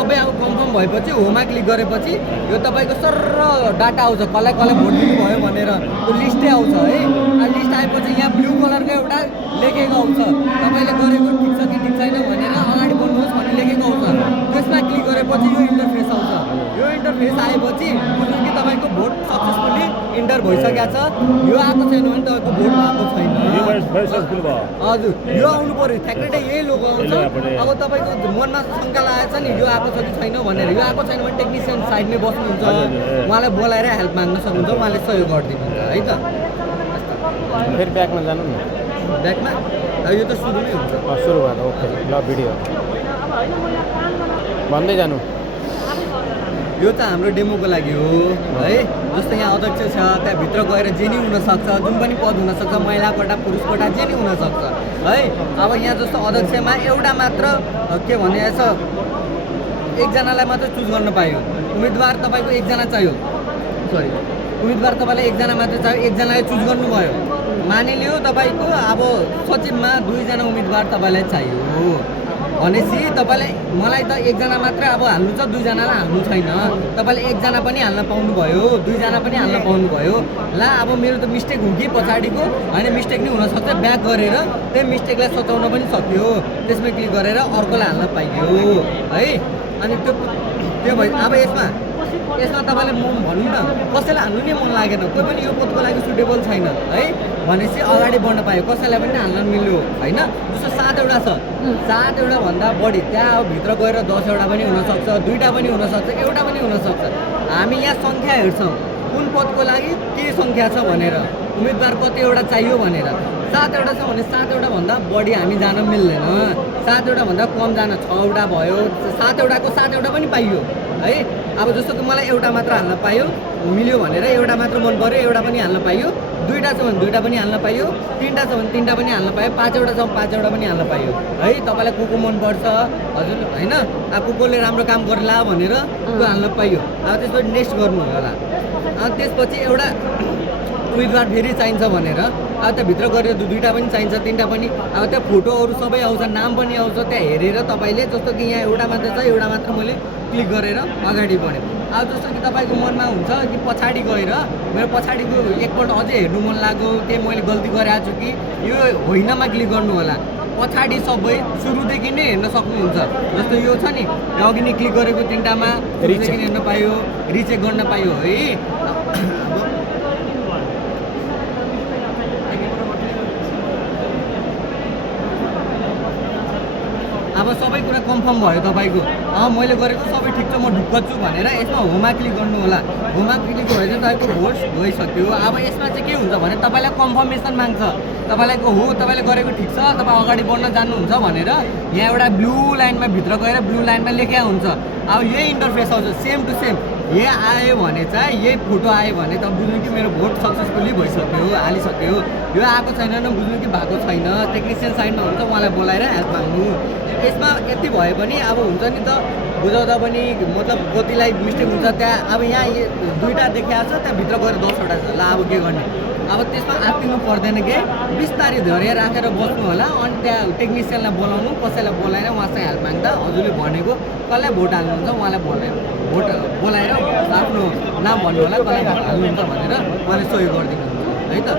सबै अब कन्फर्म भएपछि होममा क्लिक गरेपछि यो तपाईँको सर्र डाटा आउँछ कसलाई कसलाई भोट दिनुभयो भनेर त्यो लिस्टै आउँछ है। लिस्ट आएपछि यहाँ ब्लू कलरको एउटा लेखेको आउँछ तपाईँले गरेको ठिक छ कि ठिक छैन भनेर अगाडि बढ्नुहोस् भनेर लेखेको आउँछ। त्यसमा क्लिक गरेपछि यो इन्टरफेस आउँछ। यो इन्टरफेस आएपछि बुझ्नु कि तपाईँको भोट सक्सेसफुल्ली इन्टर भइसकेको छ। यो आएको छैन भने तपाईँको भोट आएको छैन। हजुर यो आउनु पऱ्यो ठ्याक्कै यही लोगो आउँछ। अब तपाईँको मनमा शङ्का लागेको छ नि यो आएको छ कि छैन भनेर। यो आएको छैन भने टेक्निसियन साइडमै बस्नुहुन्छ, उहाँलाई बोलाएर हेल्प माग्न सक्नुहुन्छ, उहाँले सहयोग गरिदिनुहुन्छ है त। फेरि ब्याकमा जानु न। ब्याकमा अब यो त सुरुमै हुन्छ। सुरु भयो ओके ल भिडियो भन्दै जानु। यो त हाम्रो डेमोको लागि हो है। जस्तो यहाँ अध्यक्ष छ त्यहाँभित्र गएर जे नि हुनसक्छ, जुन पनि पद हुनसक्छ, महिला कोटा पुरुष कोटा जे नि हुनसक्छ है। अब यहाँ जस्तो अध्यक्षमा एउटा मात्र के भने छ एकजनालाई मात्र चुज गर्न पाइयो। उम्मेदवार तपाईँको एकजना चाहियो, सरी उम्मेदवार तपाईँलाई एकजना मात्र चाहियो, एकजनालाई चुज गर्नुभयो। मानिलियो तपाईँको अब सचिवमा 2 जना उम्मेदवार तपाईँलाई चाहियो भनेपछि तपाईँलाई मलाई त एकजना मात्रै अब हाल्नु छ, 2 जनालाई हाल्नु छैन। तपाईँले एकजना पनि हाल्न पाउनुभयो, 2 जना पनि हाल्न पाउनुभयो। ला अब मेरो त मिस्टेक हो कि पछाडिको होइन, मिस्टेक नै हुनसक्छ। ब्याक गरेर त्यो मिस्टेकलाई सचाउन पनि सक्यो, त्यसमै क्लिक गरेर अर्कोलाई हाल्न पाइयो है। अनि त्यो भयो। अब यसमा तपाईँले म भनौँ न कसैलाई हाल्नु नै मन लागेन, कोही पनि यो पदको लागि सुटेबल छैन है भनेपछि अगाडि बढ्न पायो, कसैलाई पनि हाल्न मिल्यो होइन। जस्तो 7वटा छ, 7वटा भन्दा बढी त्यहाँ अब भित्र गएर 10वटा पनि हुनसक्छ, 2टा पनि हुनसक्छ, एउटा पनि हुनसक्छ। हामी यहाँ सङ्ख्या हेर्छौँ कुन पदको लागि के सङ्ख्या छ भनेर, उम्मेदवार कतिवटा चाहियो भनेर। 7वटा छ भने 7वटा भन्दा बढी हामी जान मिल्दैन, 7वटा भन्दा कम जान 6वटा भयो, 7वटाको 7वटा पनि पाइयो है। अब जस्तो कि मलाई एउटा मात्र हाल्न पायो मिल्यो भनेर एउटा मात्र मन पऱ्यो, एउटा पनि हाल्न पाइयो। 2टा छ भने 2टा पनि हाल्न पाइयो, 3टा छ भने 3टा पनि हाल्न पायो, 5वटा छ भने 5वटा पनि हाल्न पाइयो है। तपाईँलाई को मनपर्छ हजुर होइन, अब कोले राम्रो काम गर्ला भनेर त्यो हाल्न पाइयो। अब त्यसपछि नेक्स्ट गर्नु होला। अनि त्यसपछि एउटा उम्मेदवार फेरि चाहिन्छ भनेर अब त्यहाँभित्र गरेर 2टा पनि चाहिन्छ, 3टा पनि। अब त्यहाँ फोटोहरू सबै आउँछ, नाम पनि आउँछ। त्यहाँ हेरेर तपाईँले जस्तो कि यहाँ एउटा मात्र छ, एउटा मात्र मैले क्लिक गरेर अगाडि बढेँ। अब जस्तो कि तपाईँको मनमा हुन्छ कि पछाडि गएर मेरो पछाडिको एकपल्ट अझै हेर्नु मन लाग्यो, केही मैले गल्ती गरेको छु कि यो होइनमा क्लिक गर्नु होला। पछाडि सबै सुरुदेखि नै हेर्न सक्नुहुन्छ। जस्तो यो छ नि अघि नै क्लिक गरेको 3टामा सुरुदेखि हेर्न पाइयो, रिचेक गर्न पाइयो है। अब सबै कुरा कन्फर्म भयो तपाईँको, मैले गरेको सबै ठिक छ, म ढुक्क छु भनेर यसमा होममा क्लिक गर्नु होला। होममा क्लिक भयो भने तपाईँको भोट गइसक्यो। अब यसमा चाहिँ के हुन्छ भने तपाईँलाई कन्फर्मेसन माग्छ, तपाईँलाई हो तपाईँले गरेको ठिक छ, तपाईँ अगाडि बढ्न जान्नुहुन्छ भनेर यहाँ एउटा ब्लू लाइनमा भित्र गएर ब्लू लाइनमा लेखेको हुन्छ। अब यही इन्टरफेस आउँछ सेम टु सेम। यही आयो भने चाहिँ यही फोटो आयो भने त बुझ्नु कि मेरो भोट सक्सेसफुल्ली भइसक्यो, हालिसक्यो। यो आएको छैन भने बुझ्नु कि भएको छैन। टेक्निसियन साइडमा हुन्छ, उहाँलाई बोलाएर हेल्प माग्नु। यसमा यति भयो भने अब हुन्छ नि त बुझाउँदा पनि मतलब कतिलाई मिस्टेक हुन्छ। त्यहाँ अब यहाँ 2टा देखाएको छ, त्यहाँभित्र गएर 10वटा छ। ल अब के गर्ने, अब त्यसमा आत्तिनु पर्दैन कि बिस्तारै धैर्य राखेर बस्नु होला। अनि त्यहाँ टेक्निसियनलाई बोलाउनु, कसैलाई बोलाएर उहाँसँग हेल्प माग्दा हजुरले भनेको कसलाई भोट हाल्नुहुन्छ उहाँलाई भोट बोलाएर आफ्नो नाम भन्नु होला, कसलाई हाल्नुहुन्छ भनेर उहाँले सहयोग गरिदिनुहुन्छ है त।